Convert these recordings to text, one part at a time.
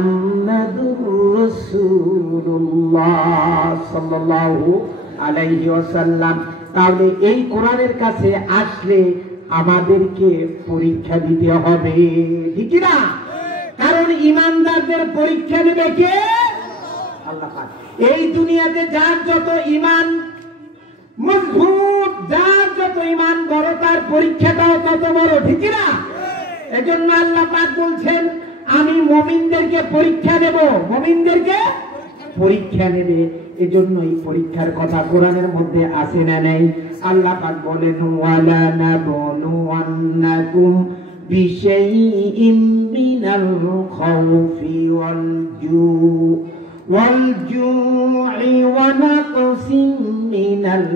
মুহাম্মাদুর রাসূলুল্লাহ সাল্লাল্লাহু আলাইহি ওয়াসাল্লাম। তাহলে এই কোরআনের কাছে আসলে আমাদেরকে পরীক্ষা দিতে হবে, ঠিক না? কারণ ঈমানদারদের পরীক্ষা নেবে কে? আল্লাহ পাক। এই দুনিয়াতে যার যত ঈমান মজবুত, যার যত ঈমান বড়, তার পরীক্ষাটাও তত বড়, ঠিক না? এজন্য আল্লাহ পাক বলছেন, আমি মুমিনদেরকে পরীক্ষা দেব, মুমিনদেরকে পরীক্ষা নেবে। এজন্য এই পরীক্ষার কথা কোরআনের মধ্যে আছে না নেই? আল্লাহ পাক বলেন, ওয়ালা নাবলুওয়ান্নাকুম বিশাইইম মিনাল খাউফি ওয়াল জু'i ওয়া নাকসিম মিনাল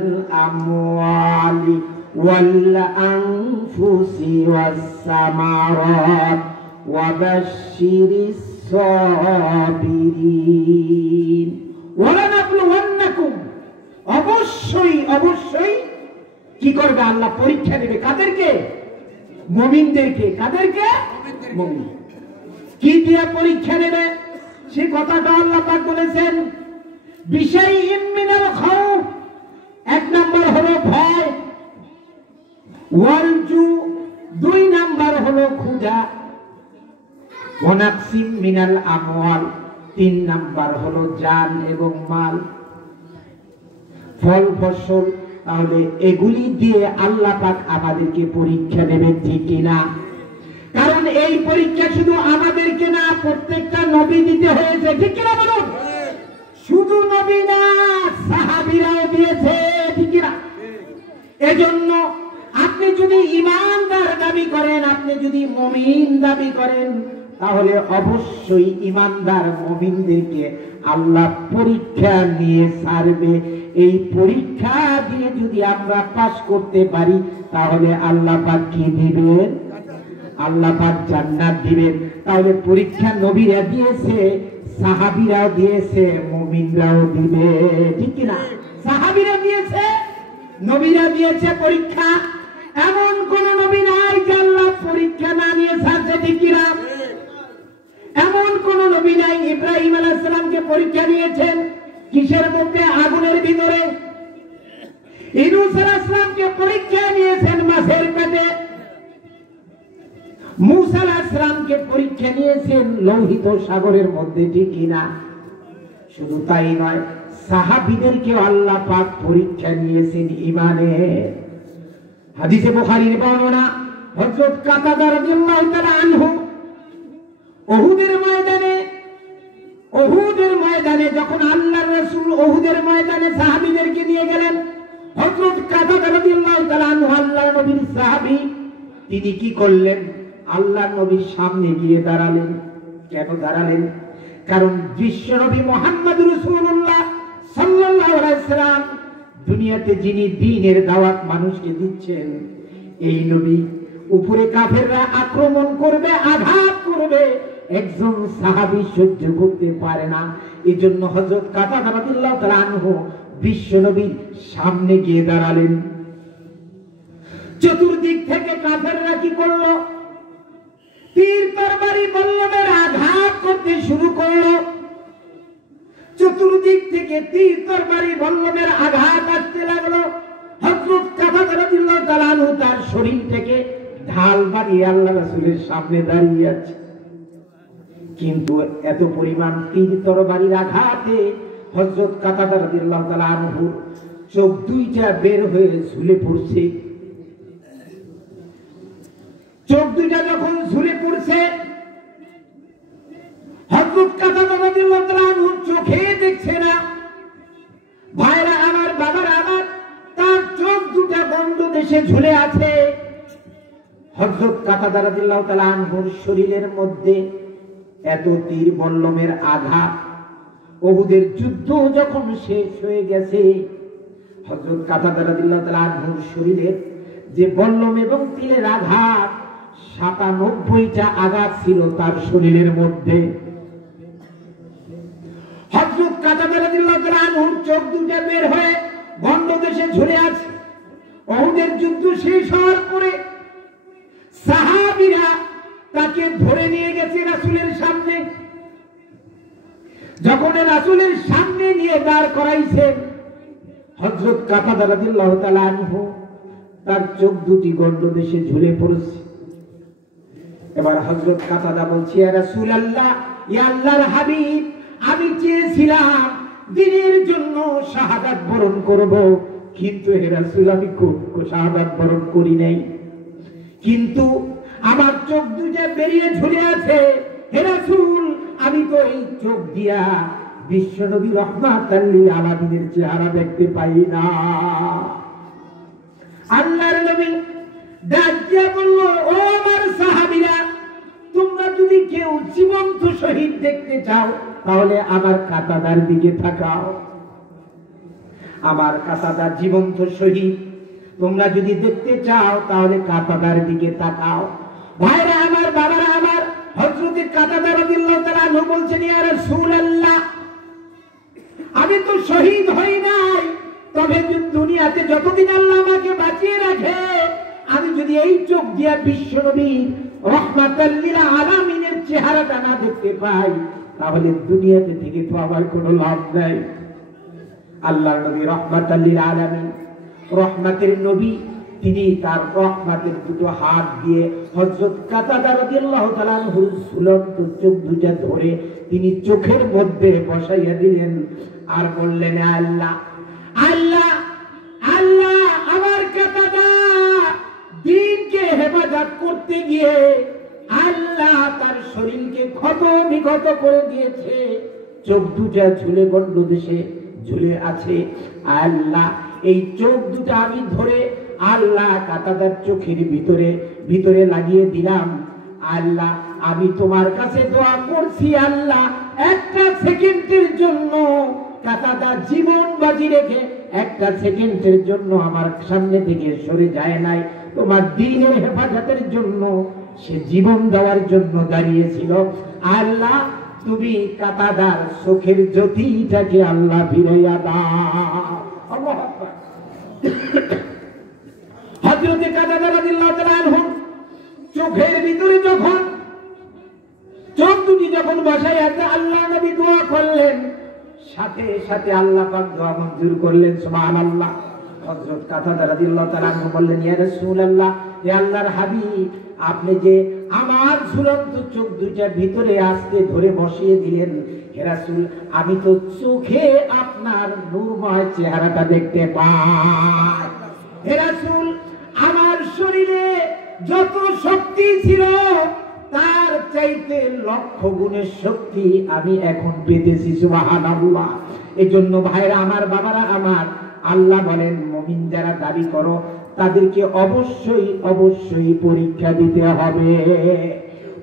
আমওয়ালি ওয়াল আনফুসি ওয়াস সামারাত ওয়াবাশশিরিস সাবিরিন। ওয়ালানাবলুওয়ান্নাকুম, অবশ্যই অবশ্যই কি করবে? আল্লাহ পরীক্ষা নেবে কাদেরকে? মুমিনদেরকে। কাদেরকে? মুমিন। কি দিয়ে পরীক্ষা নেবে সে কথাটা আল্লাহ পাক বলেছেন, বিশাইইম মিনাল খাউফ, এক নাম্বার হলো ভয়, ওয়াল জু, দুই নাম্বার হলো ক্ষুধা, ওয়া নাকসিম মিনাল আমওয়াল, তিন নাম্বার হলো জান এবং মাল, ফল ফসল। তাহলে এগুলি দিয়ে আল্লাহ পাক আমাদেরকে পরীক্ষা নেবেন, ঠিক কিনা? কারণ এই পরীক্ষা শুধু আমাদেরকে না, প্রত্যেকটা নবী দিতে হয়েছে, ঠিক কিনা বলুন? শুধু নবী না, সাহাবীরাও দিয়েছে, ঠিক কিনা? এজন্য আপনি যদি ঈমানদার দাবি করেন, আপনি যদি মুমিন দাবি করেন, তাহলে অবশ্যই ঈমানদার মুমিনদেরকে আল্লাহ পরীক্ষা নিয়ে ছাড়বে। এই পরীক্ষা দিয়ে যদি আমরা পাস করতে পারি, তাহলে আল্লাহ পাক কি দিবেন? আল্লাহ পাক জান্নাত দিবেন। তাহলে পরীক্ষা নবীরা দিয়েছে, সাহাবীরাও দিয়েছে, মুমিনরাও দিবে, ঠিক কি না? সাহাবীরা দিয়েছে, নবীরা দিয়েছে পরীক্ষা। এমন কোন নবী নাই যে আল্লাহ পরীক্ষা না নিয়ে ছাড়ছে, ঠিক কি না? এমন কোন নবী নাই। ইব্রাহিম আলাইহিস সালামকে পরীক্ষা নিয়েছেন কিসের মধ্যে? আগুনের ভিতরে। ইউনূস আলাইহিস সালামকে পরীক্ষা নিয়েছেন মাছের পেটে। মূসা আলাইহিস সালামকে পরীক্ষা নিয়েছেন লোহিত সাগরের মধ্যে, ঠিক কিনা? শুধু তাই নয়, সাহাবীদেরকে আল্লাহ পাক পরীক্ষা নিয়েছেন ঈমানে। হাদিসে বুখারীর বর্ণনা, হযরত কাতাদা রাদিয়াল্লাহু তাআলা আনহু উহুদের ময়দানে যখন আল্লাহর রাসূল উহুদের ময়দানে সাহাবীদেরকে নিয়ে গেলেন, হযরত কাতাদা রাদিয়াল্লাহু তাআলা আনহু আল্লাহর নবীর সাহাবী, তিনি কি করলেন? আল্লাহর নবীর সামনে গিয়ে দাঁড়ালেন। কেন দাঁড়ালেন? কারণ বিশ্বনবী মুহাম্মদুর রাসূলুল্লাহ সাল্লাল্লাহু আলাইহি সাল্লাম দুনিয়াতে যিনি দ্বীনের দাওয়াত মানুষকে দিচ্ছেন, এই নবী উপরে কাফেররা আক্রমণ করবে, আঘাত করবে, একজন সাহাবী সহ্য করতে পারে না। এজন্য হযরত কাতাদা রাদিয়াল্লাহু তাআলা আনহু বিশ্বনবীর সামনে গিয়ে দাঁড়ালেন। চতুর্দিক থেকে কাফেররা কি করলো? তীর তরবারি বল্লমের আঘাত করতে শুরু করলো। চতুর্দিক থেকে তীর তরবারি বল্লমের আঘাত আসতে লাগলো। হযরত কাতাদা রাদিয়াল্লাহু তাআলা আনহু তার শরীর থেকে ঢাল বানিয়ে আল্লাহ রাসূলের সামনে দাঁড়িয়ে আছে। কিন্তু এত পরিমাণ তীর তরবারির আঘাতে হযরত কাতাদা রাদিয়াল্লাহু তাআলা আনহু চোখ দুইটা বের হয়ে ঝুলে পড়ছে। চোখ দুইটা যখন ঝুলে পড়ছে, হযরত কাতাদা রাদিয়াল্লাহু তাআলা আনহু চোখে দেখছে না। ভাইরা আমার, বাবারা আমার, তার চোখ দুটা বন্ধ দেশে ঝুলে আছে। হযরত কাতাদা রাদিয়াল্লাহু তাআলা আনহুর শরীরের মধ্যে এত তীর বল্লমের আঘাত, উহুদের যুদ্ধ যখন শেষ হয়ে গেছে, হযরত কাতাদা রাদিয়াল্লাহু তাআলা আনহুর শরীরে যে বল্লম এবং তীরের আঘাত, ৯৭টা আঘাত ছিল তার শরীরের মধ্যে। হযরত কাতাদা রাদিয়াল্লাহু তাআলা আনহুর চোখ দুটো বের হয়ে বন্ধ দেশে ঝুলে আছে। উহুদের যুদ্ধ শেষ হওয়ার পরে সাহাবীরা তাকে ধরে নিয়ে গেছে রাসূলের সামনে। যখন রাসূলের সামনে নিয়ে দাঁড় করাইছেন, হযরত কাতাদা রাদিয়াল্লাহু তাআলা আনহু তার চোখ দুটি গণ্ডদেশে ঝুলে পড়েছে। এবার হযরত কাতাদা বলছে, ইয়া রাসূলুল্লাহ, ইয়া আল্লাহর হাবিব, আমি চেয়েছিলাম দ্বীনের জন্য শাহাদাত বরণ করব, কিন্তু হে রাসূল আমি শাহাদাত বরণ করি নাই, কিন্তু আমার চোখ দুটো বেরিয়ে ঝুলে আছে। হে রাসূল, আমি তো এই চোখ দিয়া বিশ্বনবী রাহমাতাল লিল আলামিনের চেহারা দেখতে পাই না। আল্লাহর নবী ডাক দিয়ে বলল, ও আমার সাহাবীরা, তোমরা যদি কেউ জীবন্ত শহীদ দেখতে চাও তাহলে আমার কাতাদার দিকে তাকাও। আমার কাতাদা জীবন্ত শহীদ তোমরা যদি দেখতে চাও তাহলে কাতাদার দিকে তাকাও। ভাইরা আমার, বাবারা আমার, হযরত কাতাদা রাদিয়াল্লাহু তাআলা আনহু বলছেন, ইয়া রাসূলুল্লাহ, আমি তো শহীদ হই নাই, তবে দুনিয়াতে যতদিন আল্লাহ আমাকে বাঁচিয়ে রাখে, আমি যদি এই চোখ দিয়া বিশ্বনবীর রাহমাতাল লিল আলামিনের চেহারাটা না দেখতে পাই, তাহলে দুনিয়াতে থেকে তো আমার কোনো লাভ নাই। আল্লাহর নবী রাহমাতাল লিল আলামিন, রহমতের নবী, তিনি তার রহমতের দুটো হাত দিয়ে হযরত কাতাদা রাদিয়াল্লাহু তাআলা আনহুর ঝুলন্ত চোখ দুটো ধরে তিনি চোখের মধ্যে বসাইয়া দিলেন আর বললেন, আল্লাহ আল্লাহ আল্লাহ, আমার কাতাদা দ্বীনকে হেফাজত করতে গিয়ে আল্লাহ তার শরীরকে ক্ষত বিক্ষত করে দিয়েছে, চোখ দুটো ঝুলে গণ্ডদেশে ঝুলে আছে। আল্লাহ, এই চোখ দুটো আমি ধরে আল্লাহ কাতাদার চোখের ভিতরে লাগিয়ে দিলাম। আল্লাহ, আমি তোমার কাছে দোয়া করছি, আল্লাহ একটা সেকেন্ডের জন্য কাতাদা জীবন বাজি রেখে একটা সেকেন্ডের জন্য আমার সামনে থেকে সরে যায় নাই, তোমার দ্বীনের হেফাজতের জন্য সে জীবন দেওয়ার জন্য দাঁড়িয়েছিল। আল্লাহ, তুমি কাতাদার চোখের জ্যোতিটাকে আল্লাহ ফিরাইয়া দাও। আল্লাহু আকবার। হযরত কাতাদা রাদিয়াল্লাহু তাআলা আনহু চোখের ভিতরে যখন চোখ দুটি যখন বসাইয়া আল্লাহ নবী দোয়া করলেন, সাথে সাথে আল্লাহ পাক দোয়া মঞ্জুর করলেন। সুবহানাল্লাহ। হযরত কাতাদা রাদিয়াল্লাহু তাআলা আনহু বললেন, ইয়া রাসূলুল্লাহ, হে আল্লাহর হাবিব, আপনি যে আমার ঝুলন্ত চোখ দুইটার ভিতরে আস্তে ধরে বসিয়ে দিলেন, হে রাসূল, আমি তো চোখে আপনার নূরময় চেহারাটা দেখতে পাই। হে রাসূল, আমার শরীরে যত শক্তি ছিল তার চাইতে লক্ষ গুণের শক্তি আমি এখন পেতেছি। সুবহানাল্লাহ। এজন্য ভাইরা আমার, বাবারা আমার, আল্লাহ বলেন, মুমিন যারা দাবি করো তাদেরকে অবশ্যই অবশ্যই পরীক্ষা দিতে হবে,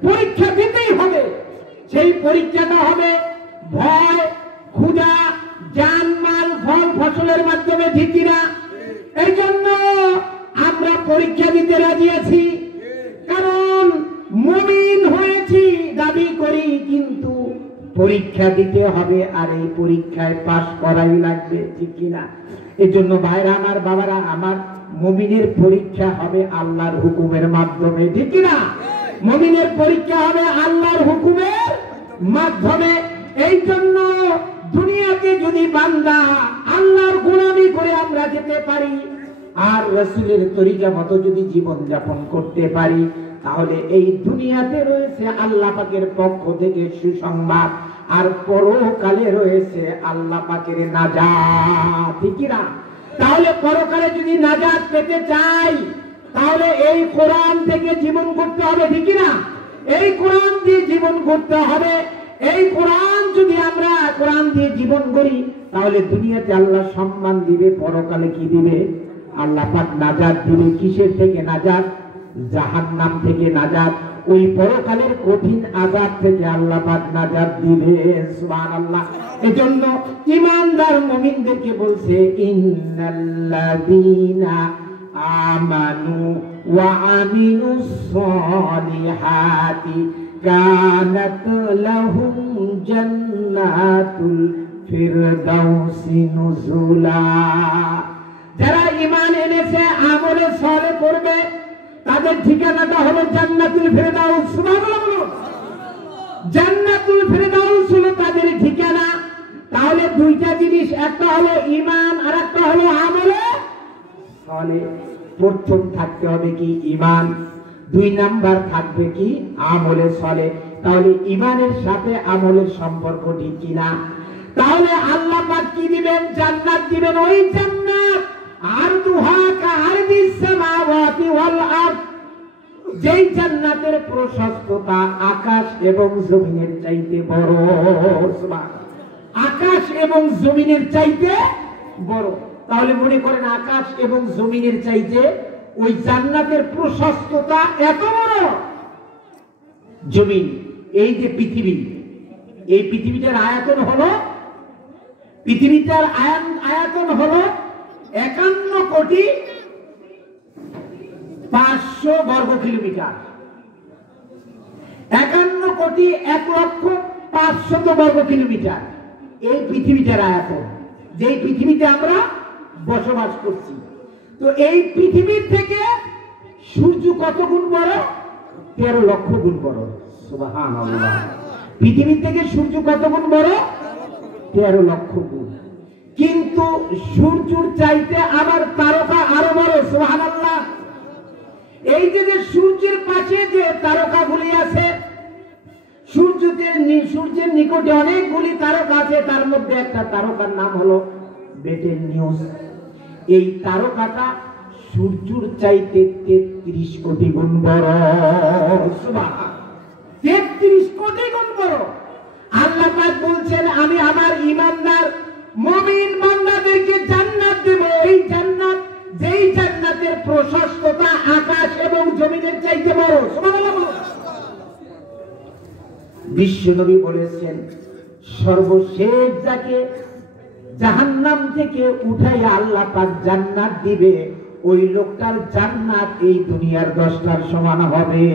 পরীক্ষা দিতেই হবে। সেই পরীক্ষাটা হবে ভয়, ক্ষুধা, জানমাল, ফল ফসলের মাধ্যমে, ঠিক কিনা? এই জন্য আমরা পরীক্ষা দিতে রাজি আছি, কারণ মুমিন হয়েছি দাবি করি, কিন্তু পরীক্ষা দিতে হবে, আর এই পরীক্ষায় পাস করাই লাগবে, ঠিক কিনা? এই জন্য ভাইরা আমার, বাবারা আমার, মুমিনের পরীক্ষা হবে আল্লাহর হুকুমের মাধ্যমে, ঠিক কিনা? মুমিনের পরীক্ষা হবে আল্লাহর হুকুমের মাধ্যমে। এই জন্য দুনিয়াতে যদি বান্দা আল্লাহর গোলামি করে আমরা যেতে পারি আর রাসূলের তরিকা মতো যদি জীবন যাপন করতে পারি, তাহলে এই দুনিয়াতে রয়েছে আল্লাহ পাকের পক্ষ থেকে সুসংবাদ, আর পরকালে রয়েছে আল্লাহ পাকের নাজাত, ঠিক কিনা? তাহলে পরকালে যদি নাজাত পেতে চাই তাহলে এই কোরআন থেকে জীবন করতে হবে, ঠিক কিনা? এই কোরআন দিয়ে জীবন করতে হবে। এই কোরআন যদি আমরা কোরআন দিয়ে জীবন করি তাহলে দুনিয়াতে আল্লাহ সম্মান দিবে, পরকালে কি দিবে? আল্লাহ পাক নাজাত দিবে। কিসের থেকে নাজাত? জাহান্নাম থেকে নাজাত। ওই পরকালের কঠিন আযাব থেকে আল্লাহ পাক নাজাত দিবে। সুবহানাল্লাহ। এজন্য ঈমানদার মুমিনদেরকে বলছে, ইন্নাল্লাযীনা আমানু ওয়া আমিলুস সলিহাতি কানাত লাহুম জান্নাতুল ফিরদাউসি নুজুলা। যারা ঈমান এনেছে, আমলে সালেহ করবে, তাদের ঠিকানাটা হলো জান্নাতুল ফিরদাউস। সুবহানাল্লাহ। জান্নাতুল ফিরদাউস হলো তাদের ঠিকানা। দুইটা জিনিস, একটা হলো ঈমান আর একটা হলো আমলে সালেহ। প্রথম থাকতে হবে কি ঈমান, দুই নাম্বার থাকবে কি আমলে সালেহ। তাহলে ঈমানের সাথে আমলের সম্পর্ক ঠিক কিনা? তাহলে আল্লাহ পাক কি দিবেন? জান্নাত দিবেন। ওই জান্নাত আরদুহা কাআরদিস সামাওয়াতি ওয়াল আরদ, যেই জান্নাতের প্রশস্ততা আকাশ এবং জমিনের চাইতে বড়। সুবহানাল্লাহ, আকাশ এবং জমিনের চাইতে বড়। তাহলে মনে করেন আকাশ এবং জমিনের চাইতে ওই জান্নাতের প্রশস্ততা এত বড়। জমিন, এই যে পৃথিবী, এই পৃথিবীটার আয়তন হলো, পৃথিবীটার আয়তন হলো 51,500,000,000 বর্গ কিলোমিটার। 51,05,00,000,000 বর্গ কিলোমিটার এই পৃথিবীটার আয়তন, যেই পৃথিবীতে আমরা বসবাস করছি। তো এই পৃথিবীর থেকে সূর্য কত গুণ বড়? 13 লক্ষ গুণ বড়। সুবহানাল্লাহ, পৃথিবী থেকে সূর্য কত গুণ বড়? 13 লক্ষ গুণ। কিন্তু সূর্যের চাইতে আবার তারকা আরো বড়। সুবহানাল্লাহ, এই যে সূর্যের পাশে যে তারকাগুলি আছে, সূর্যের নিকটে অনেকগুলি তারকা আছে, তার মধ্যে একটা তারকার নাম হলো বেটেল নিউজ। এই তারকাটা সূর্যের চাইতে 33 কোটি গুণ বড়। সুবহানাল্লাহ, 33 কোটি গুণ বড়। আল্লাহ পাক বলছেন, আমি আমার ঈমানদার মুমিন বান্দাদেরকে জান্নাত দেব। এই জান্নাত, যেই জান্নাতের প্রশস্ততা আকাশ এবং জমিনের চাইতে বড়। সুবহানাল্লাহ। বিশ্বনবী বলেছেন, সর্বশেষ যাকে জাহান্নাম থেকে উঠাইয়া আল্লাহ পাক জান্নাত দিবে, ওই লোকটার জান্নাত এই দুনিয়ার 10টার সমান হবে।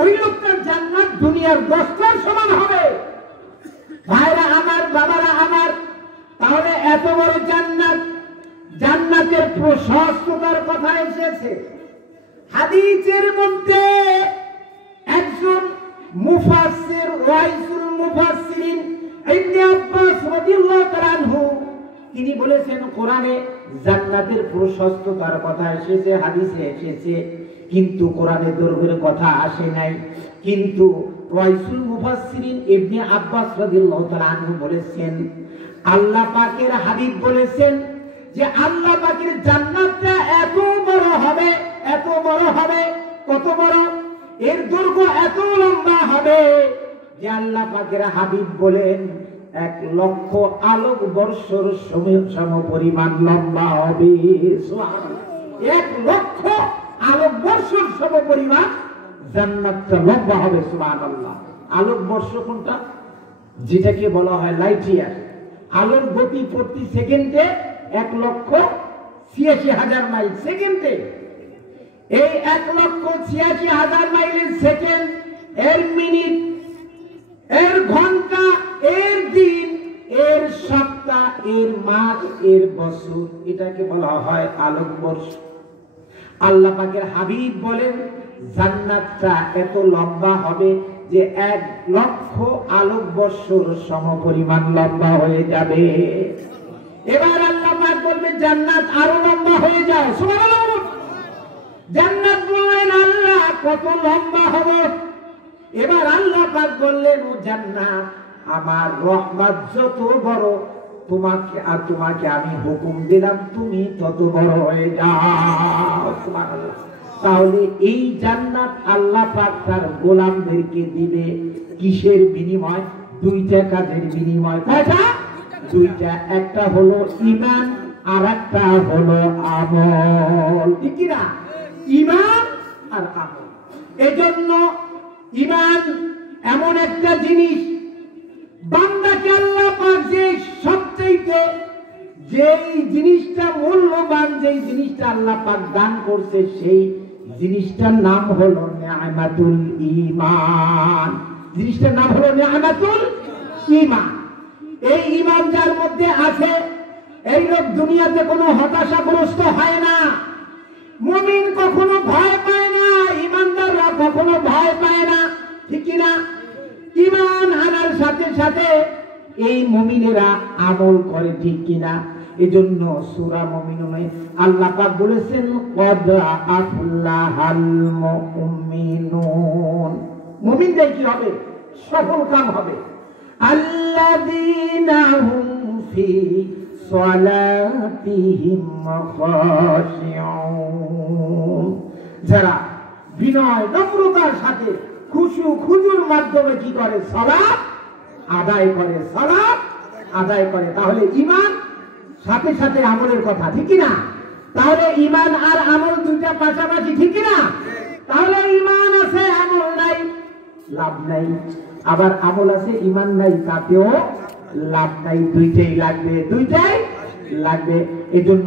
ওই লোকটার জান্নাত দুনিয়ার 10টার সমান হবে। ভাইরা আমার, বাবারা আমার, তাহলে এত বড় জান্নাত, জান্নাতের প্রশস্ততার কথা এসেছে হাদিসের মধ্যে। একজন মুফাসসির, রাইসুল মুফাসসিরিন ইবনে আব্বাস রাদিয়াল্লাহু তাআলা আনহু, তিনি বলেছেন, কোরআনে জান্নাতের প্রশস্ততার কথা এসেছে, হাদিসে এসেছে, কিন্তু কোরআনে দৈর্ঘ্যের কথা আসে নাই। কিন্তু রাইসুল মুফাসসিরিন ইবনে আব্বাস রাদিয়াল্লাহু তাআলা আনহু বলেছেন, আল্লাহ পাকের হাবিব বলেছেন যে আল্লাহ পাকের জান্নাতটা এত বড় হবে, এত বড় হবে। কত বড়? এর দৈর্ঘ্য এত লম্বা হবে যে আল্লাহ পাকের হাবিব বলেন 1,00,000 আলোক বর্ষর সম পরিমাণ লম্বা হবে। সুবহানাল্লাহ, 1,00,000 আলোক বর্ষর সম পরিমাণ জান্নাতটা লম্বা হবে। সুবহানাল্লাহ, আলোক বর্ষ কোনটা? যেটাকে বলা হয় লাইট ইয়ার। আলোর গতি প্রতি সেকেন্ডে 1,86,000 মাইল সেকেন্ডে। এই 1,86,000 মাইলের সেকেন্ড, এর মিনিট, এর ঘন্টা, এর দিন, এর সপ্তাহ, এর মাস, এর বছর, এটাকে বলা হয় আলোকবর্ষ। আল্লাহ পাকের হাবিব বলেন জান্নাতটা এত লম্বা হবে যে 1,00,000 আলোকবর্ষর সমপরিমাণ লম্বা হয়ে যাবে। এবার আল্লাহ পাক বলবেন জান্নাত আরো লম্বা হয়ে যাও। সুবহানাল্লাহ, জান্নাত বললেন আল্লাহ কত লম্বা হবে? এবার আল্লাহ পাক বললেন, ও জান্নাত, আমার রহমত যত বড়, তোমাকে আমি হুকুম দিলাম তুমি তত বড় হয়ে যাও। সুবহানাল্লাহ। তাহলে এই জান্নাত আল্লাহ পাক তার গোলামদেরকে দিবে কিসের বিনিময়? 2টা কাজের বিনিময়। কয়টা? 2টা। একটা হলো ঈমান আর একটা হলো আমল। ঠিক কি না? ঈমান আর আমল। এজন্য ঈমান এমন একটা জিনিস, বান্দাকে আল্লাহ পাক যে সবচেয়ে যেই জিনিসটা মূল্যবান, যেই জিনিসটা আল্লাহ পাক দান করছে, সেই জিনিসটার নাম হলো নিয়ামাতুল ঈমান। জিনিসটার নাম হলো নিয়ামাতুল ঈমান। এই ঈমান যার মধ্যে আছে, এই লোক দুনিয়াতে কোনো হতাশাগ্রস্ত হয় না। মুমিন কখনো ভয় পায় না, ঈমানদাররা কখনো ভয় পায় না। ঠিক কি না? ঈমান আনার সাথে সাথে এই মুমিনেরা আমল করে, ঠিক কিনা? এজন্য সূরা মুমিনুনে আল্লাহ পাক বলেছেন ক্বাদ আফলাহাল মুমিনুন। মুমিনদের কি হবে? সফল কাম হবে। আল্লাযীনা হুম ফি সালাতিহিম খাশিউন, যারা বিনয় নম্রতার সাথে খুশু খুজুর মাধ্যমে কি করে? সালাত আদায় করে, সালাত আদায় করে। তাহলে ঈমান সাথে সাথে আমলের কথা, ঠিক কি না? তাহলে ঈমান আর আমল দুইটা পাশাপাশি, ঠিক কি না? তাহলে ঈমান আছে আমল নাই, লাভ নাই। আবার আমল আছে ঈমান নাই, তাতেও লাভ নাই। দুইটাই লাগবে, দুইটাই লাগবে। এজন্য